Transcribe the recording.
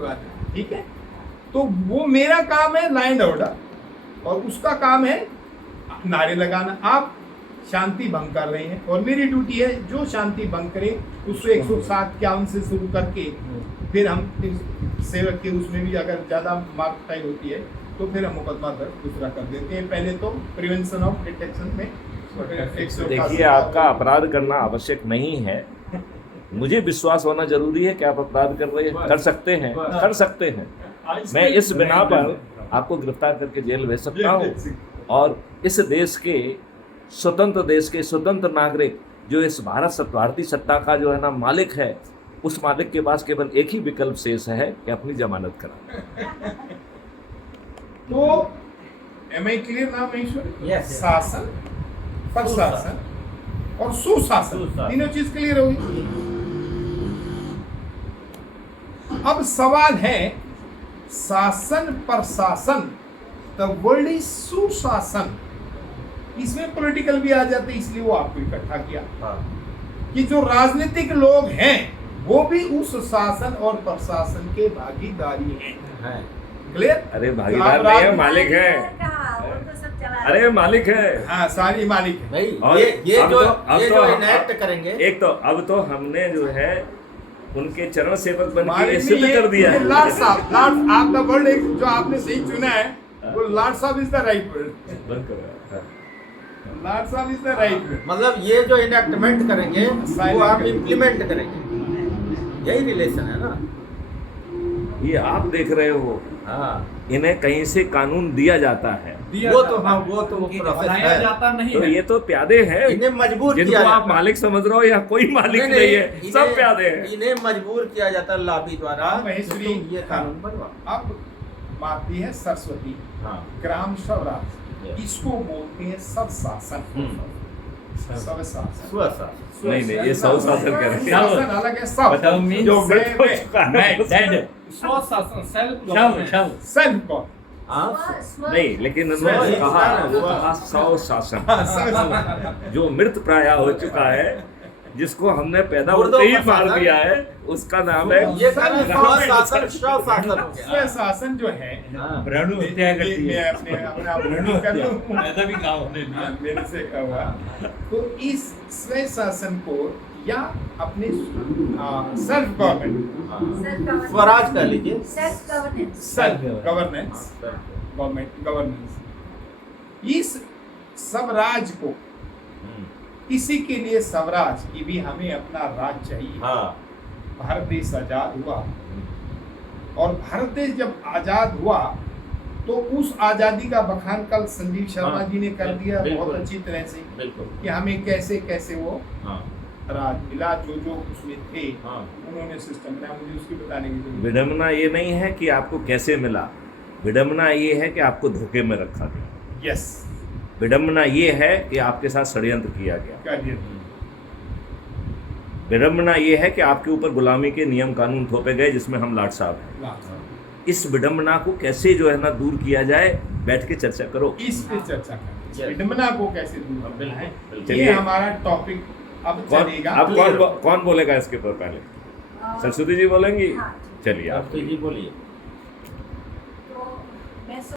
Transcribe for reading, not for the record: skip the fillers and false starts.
बात है, ठीक है। तो वो मेरा काम है लॉ एंड ऑर्डर, और उसका काम है नारे लगाना। आप शांति भंग कर रहे हैं, और मेरी ड्यूटी है जो शांति भंग करे उससे 107 से शुरू करके फिर हम सेवक के उसमें भी अगर ज़्यादा मार्क टाइम होती है तो फिर हम मुकदमा दर्ज दूसरा कर देते हैं। पहले तो प्रिवेंशन ऑफ डिटेक्शन में देखिए, आपका अपराध करना आवश्यक नहीं है, मुझे विश्वास होना जरूरी है कि आप अपराध कर सकते हैं, कर सकते हैं। मैं इस बिना पर आपको गिरफ्तार करके जेल भेज सकता हूँ, और इस देश के स्वतंत्र नागरिक जो इस भारतीय सत्ता का जो है ना मालिक है, उस मालिक के पास केवल एक ही विकल्प शेष है कि अपनी जमानत करा। तो am I clear now Maheshwar? शासन, प्रशासन और सुशासन, तीनों चीज क्लियर होगी। अब सवाल है शासन प्रशासन, द वर्ड इज सुशासन। इसमें पॉलिटिकल भी आ जाते, इसलिए वो आपको इकट्ठा किया कि जो राजनीतिक लोग हैं वो भी उस शासन और प्रशासन के भागीदारी हैं। क्लियर? अरे भागीदार नहीं है, मालिक है। अरे मालिक है, हाँ सारी मालिक है भाई। और ये जो इनेक्ट करेंगे, एक तो अब तो हमने जो है उनके चरण सेवक बन के मालिक सिद्ध कर दिया है। लॉर्ड साहब, लॉर्ड आप द वर्ड एक जो आपने सही चुना है, वो लॉर्ड साहब is the right word. Lord साहब इज द राइट वर्ड। मतलब ये जो इनेक्टमेंट करेंगे वो आप इम्प्लीमेंट करेंगे, यही रिलेशन है ना। ये आप देख रहे हो, हाँ, इन्हें कहीं से कानून दिया जाता है, वो तो प्रोसेस है। जाता नहीं तो है। ये तो प्यादे हैं इन्हें मजबूर जिनको किया आप जाता मालिक समझ रहे हो, या कोई मालिक नहीं है, सब प्यादे हैं। इन्हें मजबूर किया जाता है लॉबी द्वारा, महेश्वरी, तुम ये कानून बनवा। अब मारती है सरस्वती, हाँ, ग्राम स्वराज, इसको बोलते हैं सब शासन। सब शासन नहीं नहीं, ये सब शासन कर रहे हैं। शासन अलग है, सब बताओ मीन जो मृत हो चुका है। स्वशासन, सेल्फ सेल्फ को नहीं, लेकिन उन्होंने कहा सौ शासन। जो मृत प्राय हो चुका है, जिसको हमने पैदा होते ही मार दिया है, उसका नाम है ये शासन शासन जो है भ्रूण हत्या करती मैं है। अपने आप भ्रूण कर दूं। ऐसा भी गाँव ने हाँ, मेरे से हुआ। तो इस स्वय शासन को या अपने सेल्फ गवर्नमेंट, स्वराज कह लीजिए, सेल्फ गवर्नेंस, गवर्नमेंट गवर्नेंस, इस स्वराज को, इसी के लिए स्वराज की भी हमें अपना राज चाहिए। हाँ, भारत देश आजाद हुआ, और भारत देश जब आजाद हुआ तो उस आजादी का बखान कल संजीव शर्मा जी ने कर दिया बहुत अच्छी तरह से, बिल्कुल। कि हमें कैसे कैसे वो हाँ, राज मिला, जो जो उसमें थे हाँ, उन्होंने सिस्टम बनाया। मुझे उसकी बताने की जरूरत विडम्बना ये नहीं है कि आपको कैसे मिला, विडम्बना ये है कि आपको धोखे में रखा गया। यस, विडम्बना ये है कि आपके साथ षड्यंत्र किया गया। कर दिया। विडम्बना ये है कि आपके ऊपर गुलामी के नियम कानून थोपे गए, जिसमें हम लाट साहब हैं। इस विडम्बना को कैसे जो है ना दूर किया जाए, बैठ के चर्चा करो। इस पे चर्चा करें, विडम्बना को कैसे दूर करना है, चलिए। ये हमारा टॉपिक अब चलेगा। अब कौन बोलेगा इसके ऊपर? पहले सरस्वती जी बोलेंगी। चलिए आप जी बोलिए।